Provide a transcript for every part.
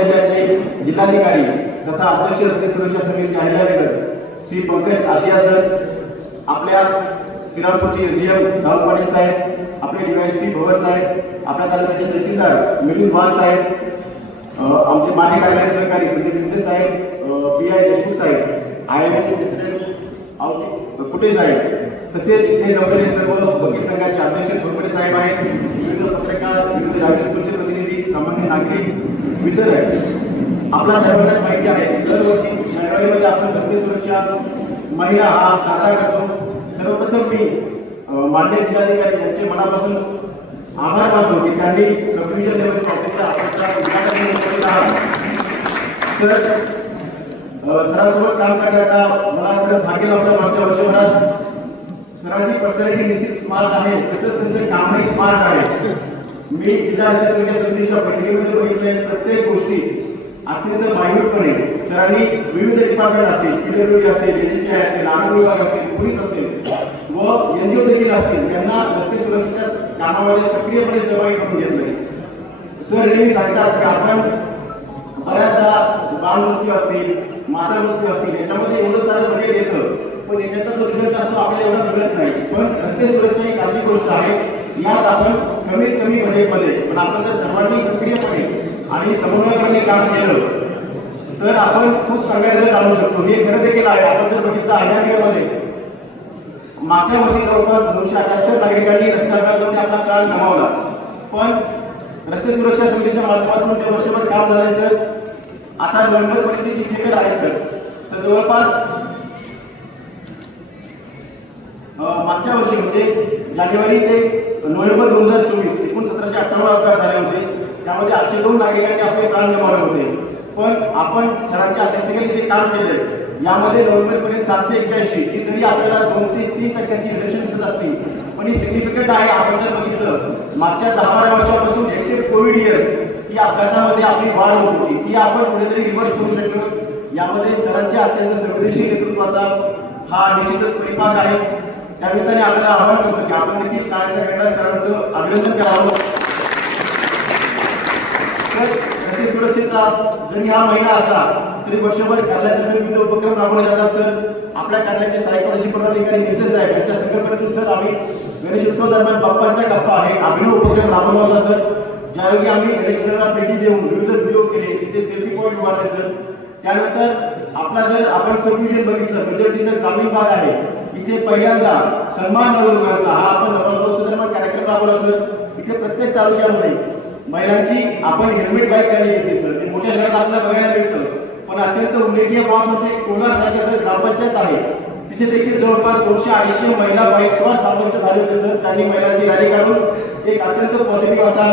जिल्ह्याचे जिल्हाधिकारी तथा अध्यक्ष रस्ते सुरक्षा समिती कार्यालयाकडे श्री पंकज आशिया सर आपल्या श्रीरामपूरचे S D M Sawant Patil साहेब आपले डीवायएसपी भवर साहेब आपल्या तालुक्याचे तहसीलदार मिलिंद वाघ साहेब आमचे माजी कार्यालय सरकारी संदीप पिंचे साहेब पी आय देशमुख साहेब आय एम एचे प्रेसिडेंट कुटे साहेब तसेच हे कंपनी सर्व वकील संघाचे अध्यक्ष चोरपडे साहेब आहेत विविध पत्रकार विविध राजकीय सामान्य नागरिक वितरण आपल्या सर्वांना माहिती आहे दरवर्षी जानेवारीमध्ये आपण रस्ते सुरक्षा महिना हा साजरा करतो. सर्वप्रथम मी मान्य जिल्हाधिकारी यांचे मनापासून आभार मानतो की त्यांनी सब डिव्हिजन सर सरांसोबत काम करण्याचा मला थोडं भाग्य लावलं मागच्या वर्षभरात. सरांची पर्सनॅलिटी निश्चित स्मार्ट आहे तसंच त्यांचं कामही स्मार्ट आहे. मी जिल्हा रस्ते समितीच्या बैठकीमध्ये बघितले प्रत्येक गोष्टी अत्यंत मायन्यूटपणे सरांनी विविध डिपार्टमेंट असतील पीडब्ल्यूडी असेल एनएचआय असेल आरोग्य विभाग असेल पोलीस असेल व एनजीओ देखील असतील यांना रस्ते सुरक्षेच्या कामामध्ये सक्रियपणे सहभागी करून नाही सर नेहमी सांगतात की आपण बऱ्याचदा बालमृत्यू असतील माता मृत्यू असतील याच्यामध्ये एवढं सारं बजेट येतं पण याच्यातला जो रिझल्ट असतो आपल्याला एवढा मिळत नाही. पण रस्ते सुरक्षा एक अशी गोष्ट आहे यात आपण कमीत कमी बजेटमध्ये पण आपण जर सर्वांनी सक्रियपणे आणि समन्वयपणे काम केलं तर आपण खूप चांगल्या रिझल्ट आणू शकतो. हे खरं देखील आहे. आपण जर बघितलं अहिल्यानगरमध्ये मागच्या वर्षी जवळपास दोनशे अठ्याहत्तर नागरिकांनी रस्ते अपघातामध्ये आपला प्राण गमावला. पण रस्ते सुरक्षा समितीच्या माध्यमातून जे वर्षभर काम झालंय सर आता गंभीर परिस्थिती फिगर आहे सर. तर जवळपास वर्षी म्हणजे जानेवारी ते नोव्हेंबर दोन हजार चोवीस एकूण सतराशे अठ्ठावन्न अपघात झाले होते. त्यामध्ये आठशे दोन नागरिकांनी आपले प्राण गमावले होते. पण आपण सरांच्या अध्यक्षतेखाली जे काम केले यामध्ये नोव्हेंबर पर्यंत सातशे एक्क्याऐंशी ही जरी आपल्याला दोन ते तीन टक्क्यांची रिडक्शन दिसत असतील पण ही सिग्निफिकंट आहे. आपण जर बघितलं मागच्या दहा बारा वर्षापासून एक्सेप्ट कोविड इयर्स ही अपघातामध्ये आपली वाढ होत होती. ती आपण कुठेतरी रिव्हर्स करू शकलो. यामध्ये सरांच्या अत्यंत संवेदनशील नेतृत्वाचा हा निश्चितच परिपाक आहे. त्यानिमित्ताने आपल्याला आवाहन करतो की आपण देखील काळाच्या वेळेला सरांचं अभिनंदन करावं. तर सुरक्षेचा जरी हा महिना असला तरी वर्षभर कार्यालयातर्फे विविध उपक्रम राबवले जातात सर आपल्या कार्यालयाचे सहाय्यक अशी पदाधिकारी निमसे साहेब यांच्या संकल्पनेतून सर आम्ही गणेश उत्सव दरम्यान बाप्पांच्या गप्पा आहे. अभिनव उपक्रम राबवला होता सर. ज्यायोगी आम्ही गणेश मंडळाला भेटी देऊन विविध व्हिडिओ केले तिथे सेल्फी पॉईंट उभारले सर. त्यानंतर आपला जर आपण सब बघितलं म्हणजे सर ग्रामीण भाग आहे. इथे पहिल्यांदा सन्मान नवयुवकांचा हा आपण नवरोत्सव दरम्यान कार्यक्रम राबवला सर. इथे प्रत्येक तालुक्यामध्ये महिलांची आपण हेल्मेट बाईक रॅली घेते सर. ते मोठ्या शहरात आपल्याला बघायला मिळतं. पण अत्यंत उल्लेखीय बाब म्हणजे कोल्हार सारख्या सर ग्रामपंचायत आहे. तिथे देखील जवळपास दोनशे अडीचशे महिला बाईक स्वार समाविष्ट झाले होते सर. त्यांनी महिलांची रॅली काढून एक अत्यंत पॉझिटिव्ह असा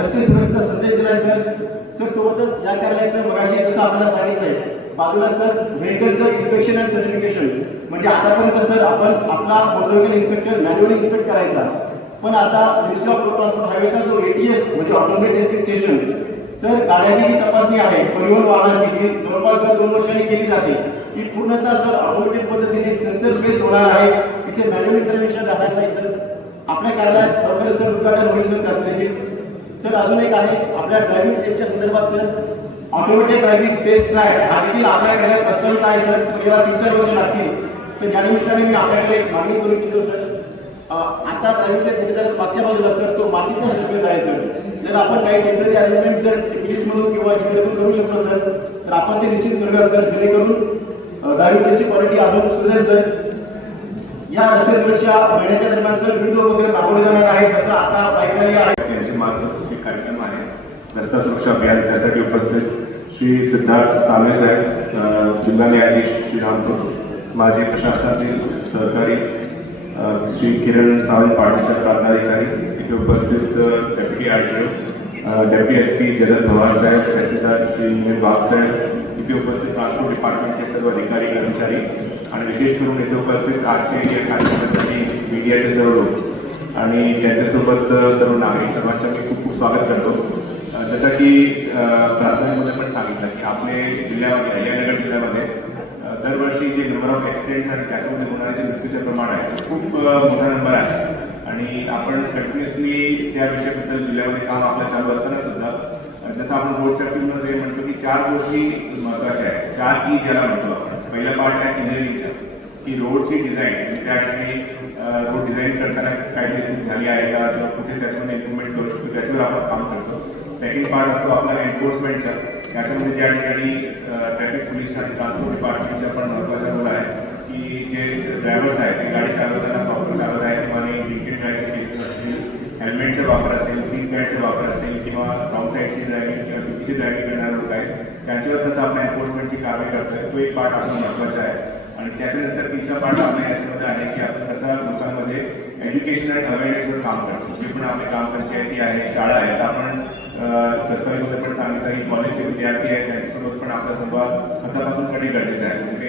रस्ते सुरक्षेचा संदेश दिलाय सर. सर सोबतच या कार्यालयाचं मगाशी जसं आपल्याला सांगितलंय बाजूला सर व्हेकलचं इन्स्पेक्शन अँड सर्टिफिकेशन म्हणजे आतापर्यंत सर आपण आपला मोटर इन्स्पेक्टर मॅन्युअली इन्स्पेक्ट करायचा. पण आता मिनिस्ट्री ऑफ रोड ट्रान्सपोर्ट हायवेचा जो एटीएस म्हणजे ऑटोमेटिक टेस्टिंग स्टेशन सर गाड्याची जी तपासणी आहे परिवहन वाहनाची जी जवळपास जर दोन वर्षांनी केली जाते ही पूर्णतः सर ऑटोमेटिक पद्धतीने सेन्सर बेस्ड होणार आहे. इथे मॅन्युअल इंटरव्हेन्शन राहणार नाही सर. आपल्या कार्यालयात लवकरच सर उद्घाटन होईल सर त्याचं देखील सर अजून एक आहे आपल्या ड्रायव्हिंग टेस्टच्या संदर्भात सर ऑटोमेटेड ड्रायव्हिंग टेस्ट काय हा देखील आपल्या कार्यालयात प्रस्तावित आहे सर. याला तीन चार वर्ष लागतील. सर या निमित्ताने मी आपल्याकडे एक मागणी करू इच्छितो सर. आता ड्रायव्हिंग टेस्ट घेतल्या मागच्या बाजूला सर तो मातीचा सर्फेस आहे सर. जर आपण काही टेंपररी अरेंजमेंट जर पोलीस म्हणून किंवा जिकडे करू शकलो सर तर आपण ते निश्चित करूया सर जेणेकरून ड्रायव्हिंग क्वालिटी अजून सुधारेल सर. या रस्ते सुरक्षा महिन्याच्या दरम्यान सर विविध वगैरे राबवले जाणार आहे जसं आता बाईक रॅली आहे. यांच्या मार्फत एक कार्यक्रम आहे. रस्ता सुरक्षा अभियान त्यासाठी उपस्थित श्री सिद्धार्थ सामे साहेब जिल्हा न्यायाधीश श्री रामपूर माजी प्रशासनातील सहकारी श्री किरण सावंत पाटील प्रांताधिकारी इथे उपस्थित deputy R T O deputy S P Jagat Pawar साहेब तहसीलदार श्री निमित साहेब इथे उपस्थित ट्रान्सपोर्ट डिपार्टमेंटचे सर्व अधिकारी कर्मचारी आणि विशेष करून इथे उपस्थित आजचे या कार्यक्रमासाठी मीडियाचे सर्व लोक. आणि त्यांच्यासोबत सर्व नागरिक सर्वांचं मी खूप खूप स्वागत करतो. जसं की प्राथमिकमध्ये पण सांगितलं की आपले जिल्ह्यामध्ये अहिल्यानगर जिल्ह्यामध्ये दरवर्षी जे नंबर ऑफ ॲक्सिडेंट्स आणि त्याच्यामध्ये होणारे जे मृत्यूचे प्रमाण आहे खूप मोठा नंबर आहे. आणि आपण कंटिन्युअसली त्या विषयाबद्दल जिल्ह्यामध्ये काम आपलं चालू असताना सुद्धा जसं आपण रोड सेफ्टीमध्ये म्हणतो की चार गोष्टी महत्त्वाच्या आहेत. चार ई ज्याला म्हणतो आपण. पहिला पार्ट आहे इंजिनिअरिंगचा की रोडची डिझाईन म्हणजे त्या ठिकाणी रोड डिझाईन करताना काहीतरी चूक झाली आहे का? किंवा कुठे त्याच्यामध्ये इम्प्रुव्हमेंट करू शकतो? त्याच्यावर आपण काम करतो. सेकंड पार्ट असतो आपला एन्फोर्समेंटचा त्याच्यामध्ये ज्या ठिकाणी ट्रॅफिक पोलीस आणि ट्रान्सपोर्ट डिपार्टमेंटच्या पण महत्त्वाचा रोल आहे की जे ड्रायव्हर्स आहेत ते गाडी चालवताना प्रॉपर चालवत आहेत किंवा लिंकेड ड्रायव्हिंग केसेस असतील हेल्मेटचा वापर असेल सीट बेल्टचा वापर असेल किंवा रॉंग साईडची ड्रायव्हिंग किंवा चुकीची ड्रायव्हिंग करणारे लोक आहेत त्यांच्यावर कसं आपण एन्फोर्समेंटची कारवाई करतोय तो एक पार्ट आपला महत्त्वाचा आहे. आणि त्याच्यानंतर तिसरा पार्ट आपल्या याच्यामध्ये आहे की आपण कसं लोकांमध्ये एज्युकेशन आणि अवेअरनेसवर काम करतो. जे पण आपले काम पंचायती आहे शाळा आहेत आपण पण सांगितलं की कॉलेजचे विद्यार्थी आहेत त्यांच्यासोबत पण आपला संवाद आतापासून करणे गरजेचं आहे? म्हणजे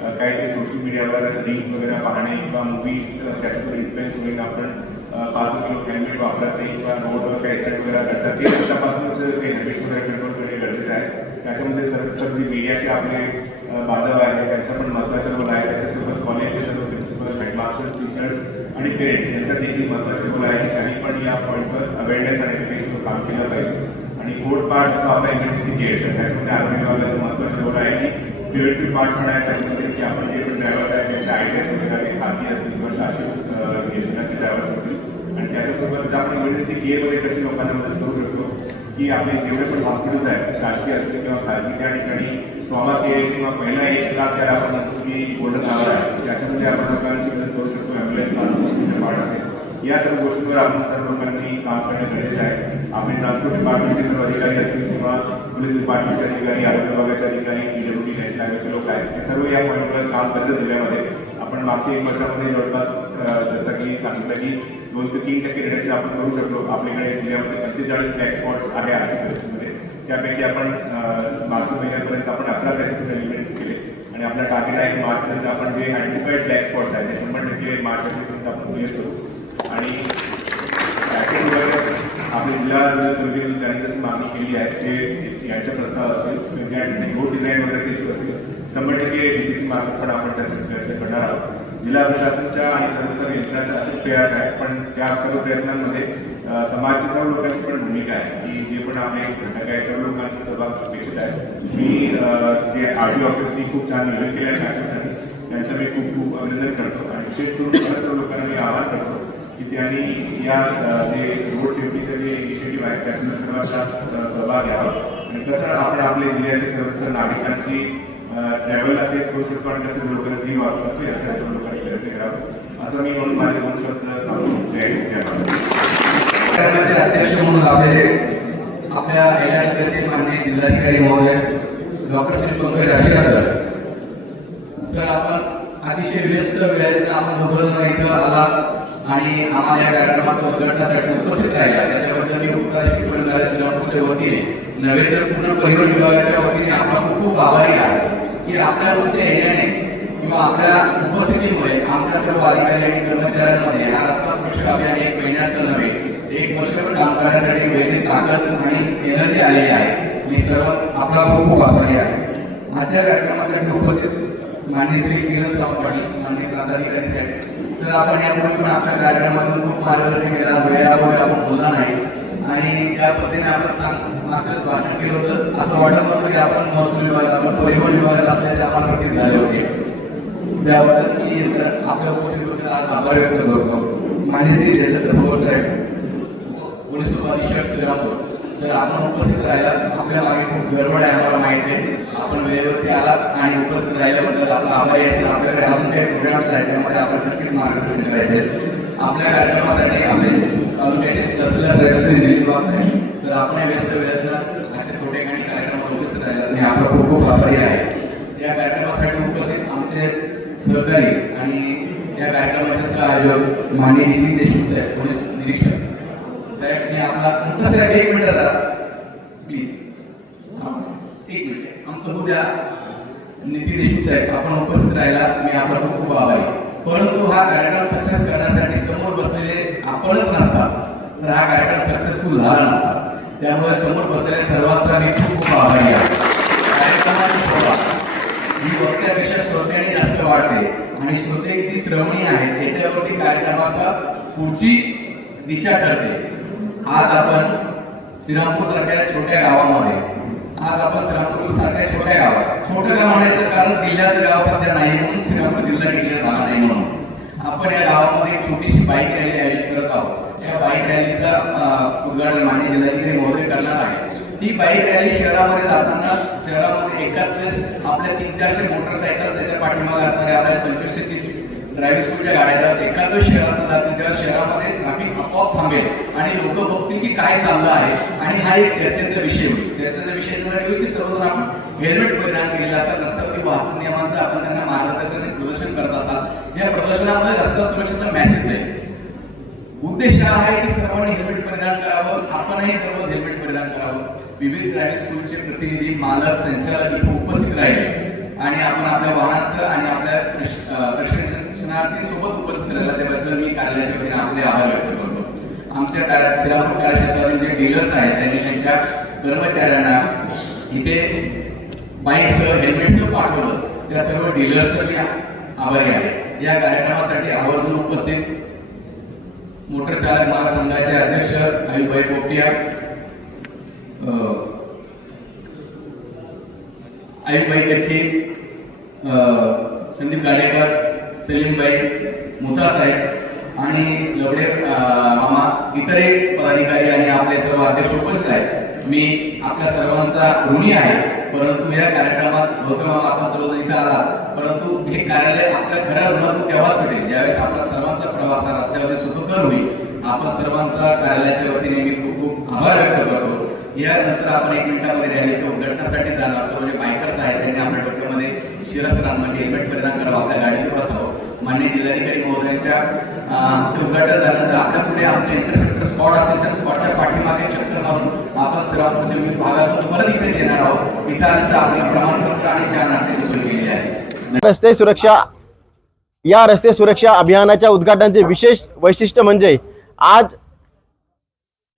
काही काहीतरी सोशल मीडियावर रील्स वगैरे पाहणे किंवा मूवीज त्याच्यावर इन्फ्लुएन्स होईल आपण पाच पाहतो की हेल्मेट वापरत नाही किंवा रोडवर काही ॲक्सिडेंट वगैरे करतात ते आतापासूनच ते हॅबिट्स वगैरे कंट्रोल करणे गरजेचं आहे. त्याच्यामध्ये सर्व सर्व मीडियाचे आपले बांधव आहेत त्यांचा पण महत्त्वाच्या रोल आहे त्याच्यासोबत कॉलेजचे सर्व प्रिन्सिपल हेडमास्टर टीचर्स आणि पेरेंट्स यांचा देखील महत्त्वाचा मुलं आहे. की त्यांनी पण या पॉईंटवर अवेअरनेस आणि एज्युकेशनवर काम केलं पाहिजे. आणि फोर्थ पार्ट जो आपला इमर्जन्सी केअर त्याच्यामध्ये आरोग्य विभागाचा महत्त्वाचा रोल आहे. की प्युरिटी पार्ट पण आहे त्याच्यामध्ये की आपण जे पण ड्रायव्हर्स आहेत त्यांच्या आयडियाज वगैरे खाती असतील किंवा शासकीय योजनाचे ड्रायव्हर्स असतील. आणि त्याच्यासोबत आपण इमर्जन्सी केअरमध्ये कशी लोकांना मदत करू शकतो की आपले जेवढे पण हॉस्पिटल्स आहेत शासकीय असतील किंवा खाजगी त्या ठिकाणी ट्रॉमा केअर किंवा पहिला एक तास याला आपण म्हणतो की गोल्डन आवर आहे. त्याच्यामध्ये करू शकतो ॲम्ब्युलन्स ट्रान्सपोर्ट या सर्व गोष्टींवर आपण सर्व लोकांनी काम करणे गरजेचं आहे. आपले ट्रान्सपोर्ट डिपार्टमेंटचे सर्व अधिकारी असतील किंवा पोलीस डिपार्टमेंटचे अधिकारी, आरोग्य विभागाचे अधिकारी पीडब्ल्यूडी लाईव्हचे लोक आहेत. ते सर्व या पॉईंटवर काम करतात जिल्ह्यामध्ये आपण मागच्या एक वर्षामध्ये जवळपास जसं की सांगितलं की दोन तीन टक्के रिडक्शन आपण करू शकतो आपल्याकडे जिल्ह्यामध्ये पंचेचाळीस ब्लॅक स्पॉट्स आहे आजच्या परिस्थितीमध्ये. त्यापैकी आपण मार्च महिन्यापर्यंत आपण अकरा त्याच्यातून एलिमिनेट केले. आणि आपला टार्गेट आहे की मार्चपर्यंत आपण जे आयडेंटिफाईड ब्लॅक स्पॉट्स आहेत ते शंभर टक्के मार्च एप्रिलपर्यंत आपण क्लिअर करू. आणि त्याच्याबरोबर आपल्या जिल्हा विकास त्यांनी जसं मागणी केली आहे ते यांच्या प्रस्ताव असतील रोड डिझाईन वगैरे इश्यू असतील. शंभर टक्के डीपीसी मार्फत पण आपण त्यासाठी प्रयत्न करणार आहोत. जिल्हा प्रशासनच्या आणि सर्व सर्व यंत्रणाच्या असे प्रयास आहेत पण त्या सर्व प्रयत्नांमध्ये समाजाची सर्व लोकांची पण भूमिका आहे. की जे पण आपले आहेत सर्व लोकांचा सहभाग अपेक्षित आहे. मी जे आर टी ऑफिसनी छान नियोजन केलं आहे त्याच्यासाठी त्यांचं मी अभिनंदन करतो. विशेष करून सर्व लोकांना मी आवाहन करतो रोड सेफ्टीचे जे इनिशिएटिव्ह आहेत त्याच्यामध्ये सर्वात सहभाग घ्यावा. आणि कसं आपण आपल्या जिल्ह्याचे सर्व करू शकतो आणि कसं वाचू शकतो यासाठी सर्व लोकांनी प्रयत्न करावा. असं मी म्हणून माझे शब्द जय जय कार्यक्रमाचे अध्यक्ष म्हणून आपले आपल्या येण्या नगरचे माननीय जिल्हाधिकारी महोदय doctor Shri Pankaj Ashika sir. Sir आपण अतिशय व्यस्त वेळेचा आपण दोघं इथं आला आणि आम्हाला या कार्यक्रमाचं उद्घाटनासाठी उपस्थित राहिला. त्याच्याबद्दल मी उत्तर शिकवणारे श्रीरामपूरच्या वतीने. नव्हे तर पूर्ण परिवहन विभागाच्या वतीने आपण खूप खूप आभारी आहे की आपल्या नुसत्या येण्याने किंवा आपल्या उपस्थितीमुळे आमच्या सर्व अधिकारी आणि कर्मचाऱ्यांमध्ये हा रस्ता सुरक्षा अभियान एक महिन्याचं नव्हे एक वर्षभर काम करण्यासाठी वेगळी ताकद आणि एनर्जी आलेली आहे. मी सर्व आपला खूप खूप आभारी आहे. आजच्या कार्यक्रमासाठी उपस्थित मान्य श्री किरण सावंत मान्य प्राधिकारी साहेब सर आपण यापूर्वी पण आपल्या कार्यक्रमातून खूप मार्गदर्शन केला. वेळावर आपण बोलला नाही आणि त्या पद्धतीने आपण सांग मागच्याच भाषण केलं होतं. असं वाटत नव्हतं की आपण महसूल विभागात आपण परिवहन विभागात असल्याचे आपण प्रतीत झाले होते. त्याबद्दल मी सर आपल्या उपस्थितीबद्दल आज आभार व्यक्त करतो. मान्य श्री जयदत्त पवार साहेब पोलीस उपाधीक्षक श्रीरामपूर सर आपण उपस्थित राहिला. आपल्याला खूप गडबड आहे आम्हाला माहिती आहे. आपण वेळेवरती आला आणि उपस्थित राहिल्याबद्दल आपला आभारी आहे. आपल्याकडे अजून काही प्रोग्राम्स आहेत त्यामध्ये आपण नक्कीच मार्गदर्शन करायचे. आपल्या कार्यक्रमासाठी आपले तालुक्याचे तहसीलदार सदस्य निर्वास आहे सर आपण व्यस्त वेळेतला आजच्या छोटे काही कार्यक्रमात उपस्थित राहिला. आणि आपला खूप खूप आभारी आहे. या कार्यक्रमासाठी उपस्थित आमचे सहकारी आणि या कार्यक्रमाचे सह आयोजक माननीय नितीन देशमुख साहेब पोलीस निरीक्षक. साहेब मी आपला तुमचा एक मिनिट जरा. प्लीज एक मिनिट. आमचं होऊ द्या नितीन देशमुख साहेब आपण उपस्थित राहिला. मी आपला खूप खूप आभारी. परंतु हा कार्यक्रम सक्सेस करण्यासाठी समोर बसलेले आपणच नसता. तर हा कार्यक्रम सक्सेसफुल झाला नसता. त्यामुळे समोर बसलेल्या सर्वांचा मी खूप खूप आभारी आहे. कार्यक्रमाची शोभा ही वक्त्यापेक्षा श्रोत्याने जास्त वाढते. आणि श्रोते किती श्रवणी आहेत याच्यावरती कार्यक्रमाचा पुढची दिशा ठरते. आज आपण श्रीरामपूर सारख्या छोट्या गावामध्ये आज आपण श्रीरामपूर सारख्या छोट्या गावात छोटं गाव म्हणायचं कारण जिल्ह्याचं गाव सध्या नाही म्हणून श्रीरामपूर जिल्हा डिक्लेअर झाला नाही म्हणून. आपण या गावामध्ये एक छोटीशी बाईक रॅली आयोजित करत आहोत. या बाईक रॅलीचा उद्घाटन मान्य जिल्हाधिकारी महोदय करणार आहे ही बाईक रॅली शहरामध्ये जाताना शहरामध्ये एकाच वेळेस आपल्या तीन चारशे मोटरसायकल त्याच्या पाठीमागे असणाऱ्या आपल्या पंचवीसशे तीस ड्रायव्हिंग स्कूलच्या गाड्या जेव्हा एकाच वेळेस शहरात जातील तेव्हा शहरामध्ये आपोआप थांबेल. आणि लोक बघतील की काय चाललं आहे. आणि हा एक चर्चेचा विषय होईल. चर्चेचा विषय याच्यासाठी की सर्वजण आपण हेल्मेट परिणाम केलेला असाल रस्त्यावरती वाहतूक नियमांचं आपण त्यांना मार्गदर्शन प्रदर्शन करत असाल. या प्रदर्शनामध्ये रस्ता सुरक्षेचा मेसेज आहे. उद्देश हा आहे की सर्वांनी हेल्मेट परिधान करावं. आपणही सर्व हेल्मेट परिधान करावं. विविध ड्रायव्हिंग स्कूलचे प्रतिनिधी मालक संचालक इथे उपस्थित राहिले. आणि आपण आपल्या वाहनाचं आणि आपल्या प्रशिक्षणार्थी सोबत उपस्थित राहिला. त्याबद्दल मी कार्यालयाच्या वतीने आपले आभार व्यक्त करतो. आमच्या कार्य श्रीरामपूर कार्यक्षेत्रातील जे डीलर्स आहेत त्यांनी त्यांच्या कर्मचाऱ्यांना इथे बाईकसह हेल्मेटसह पाठवलं. त्या सर्व डीलर्सचं मी आभारी आहे. या कार्यक्रमासाठी आवर्जून उपस्थित मोटर चालक महासंघाचे अध्यक्ष आयुभाई पोपटिया अ, आयुभाई कच्छे संदीप गाडेकर सलीमबाई मुथा साहेब आणि लवडे मामा इतरही पदाधिकारी आणि आपले सर्व अध्यक्ष उपस्थित आहेत. मी आपल्या सर्वांचा ऋणी आहे परंतु या कार्यक्रमात बहुतेक आपण सर्वजण इथे आला परंतु हे कार्यालय आपल्या खऱ्या ऋणातून तेव्हाच भेटेल ज्यावेळेस आपला सर्वांचा प्रवास हा रस्त्यावरती सुखकर होईल. आपण सर्वांचा कार्यालयाच्या वतीने मी खूप खूप आभार व्यक्त करतो. यानंतर आपण एक मिनिटामध्ये रॅलीच्या उद्घाटनासाठी जाणार सर्व जे म्हणजे बायकर्स आहेत त्यांनी आपल्या डोक्यामध्ये शिरस्त्राण म्हणजे हेल्मेट परिधान करावं आपल्या गाडीवर बसावं. मान्य जिल्हाधिकारी महोदयांच्या हस्ते उद्घाटन झाल्यानंतर आपल्या पुढे आमचे इंटरसेप्टर स्पॉट असेल त्या स्पॉटच्या पाठीमागे चक्कर मारून आपण श्रीरामपूरच्या विविध भागातून परत इथे येणार आहोत. इथे आल्यानंतर आपल्याला प्रमाणपत्र आणि चहा नाश्त्याची सोय केलेली आहे रस्ते सुरक्षा या रस्ते सुरक्षा अभियानाच्या उद्घाटनाचे विशेष वैशिष्ट्य म्हणजे आज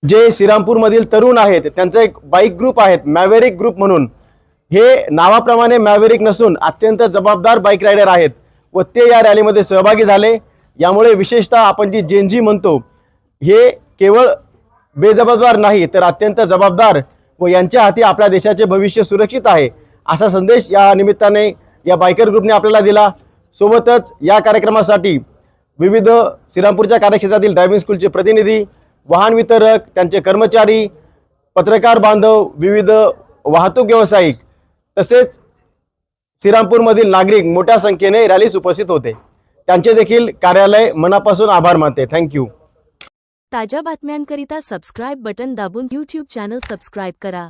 जे श्रीरामपूरमधील तरुण आहेत त्यांचा एक बाईक ग्रुप आहेत मॅवेरिक ग्रुप म्हणून. हे नावाप्रमाणे मॅवेरिक नसून अत्यंत जबाबदार बाईक रायडर आहेत व ते या रॅलीमध्ये सहभागी झाले. यामुळे विशेषतः आपण जी जेनजी म्हणतो हे केवळ बेजबाबदार नाही तर अत्यंत जबाबदार व यांच्या हाती आपल्या देशाचे भविष्य सुरक्षित आहे. असा संदेश या निमित्ताने या बायकर ग्रुपने आपल्याला दिला. सोबतच या कार्यक्रमासाठी विविध श्रीरामपूरच्या कार्यक्षेत्रातील ड्रायव्हिंग स्कूलचे प्रतिनिधी वाहन वितरक त्यांचे कर्मचारी पत्रकार बांधव विविध वाहतूक व्यावसायिक तसेच श्रीरामपूरमधील नागरिक मोठ्या संख्येने रॅलीस उपस्थित होते. त्यांचे देखील कार्यालय मनापासून आभार मानते. थँक्यू ताज्या बातम्यांकरिता सबस्क्राईब बटन दाबून यूट्यूब चॅनल सबस्क्राईब करा.